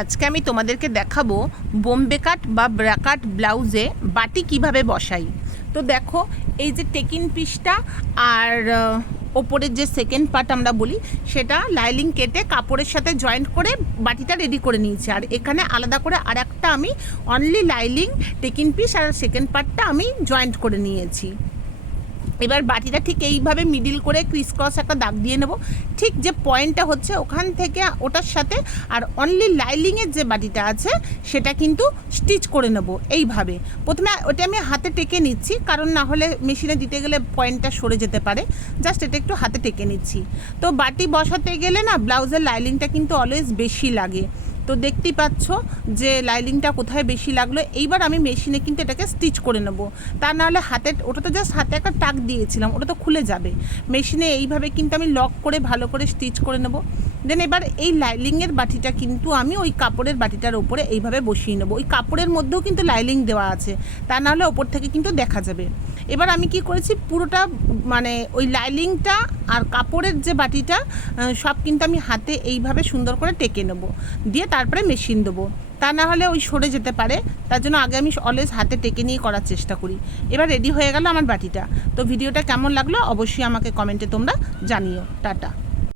আজকে আমি তোমাদেরকে দেখাবো বোম্বে কাট বা ব্রাকাট ব্লাউজে বাটি কিভাবে বসাই। তো দেখো, এই যে টেকিন পিসটা আর ওপরের যে সেকেন্ড পার্ট আমরা বলি সেটা লাইলিং কেটে কাপড়ের সাথে জয়েন্ট করে বাটিটা রেডি করে নিয়েছি। আর এখানে আলাদা করে আর একটা আমি অনলি লাইলিং টেকিন পিস আর সেকেন্ড পার্টটা আমি জয়েন্ট করে নিয়েছি। এবার বাটিটা ঠিক এইভাবে মিডিল করে ক্রিস ক্রস একটা দাগ দিয়ে নেব। ঠিক যে পয়েন্টটা হচ্ছে ওখান থেকে ওটার সাথে আর অনলি লাইলিংয়ের যে বাটিটা আছে সেটা কিন্তু স্টিচ করে নেব এইভাবে। প্রথমে ওটা আমি হাতে টেকে নিচ্ছি, কারণ না হলে মেশিনে দিতে গেলে পয়েন্টটা সরে যেতে পারে। জাস্ট এটা একটু হাতে টেকে নিচ্ছি। তো বাটি বসাতে গেলে না ব্লাউজের লাইলিংটা কিন্তু অলওয়েজ বেশি লাগে। তো দেখতেই পাচ্ছ যে লাইলিংটা কোথায় বেশি লাগলো। এইবার আমি মেশিনে কিন্তু এটাকে স্টিচ করে নেব। তা নাহলে হাতে, ওটা তো জাস্ট হাতে একটা টাক দিয়েছিলাম, ওটা তো খুলে যাবে। মেশিনে এইভাবে কিন্তু আমি লক করে ভালো করে স্টিচ করে নেব। দেন এবার এই লাইলিংয়ের বাটিটা কিন্তু আমি ওই কাপড়ের বাটিটার ওপরে এইভাবে বসিয়ে নেব। ওই কাপড়ের মধ্যেও কিন্তু লাইলিং দেওয়া আছে, তা নাহলে ওপর থেকে কিন্তু দেখা যাবে। এবার আমি কি করেছি, পুরোটা মানে ওই লাইলিংটা আর কাপড়ের যে বাটিটা সব কিন্তু আমি হাতে এইভাবে সুন্দর করে টেকে নেব, দিয়ে তারপরে মেশিন দেবো। তা না হলে ওই সরে যেতে পারে, তার জন্য আগে আমি অলওয়েজ হাতে টেকে নিয়ে করার চেষ্টা করি। এবার রেডি হয়ে গেল আমার বাটিটা। তো ভিডিওটা কেমন লাগলো অবশ্যই আমাকে কমেন্টে তোমরা জানিও। টাটা।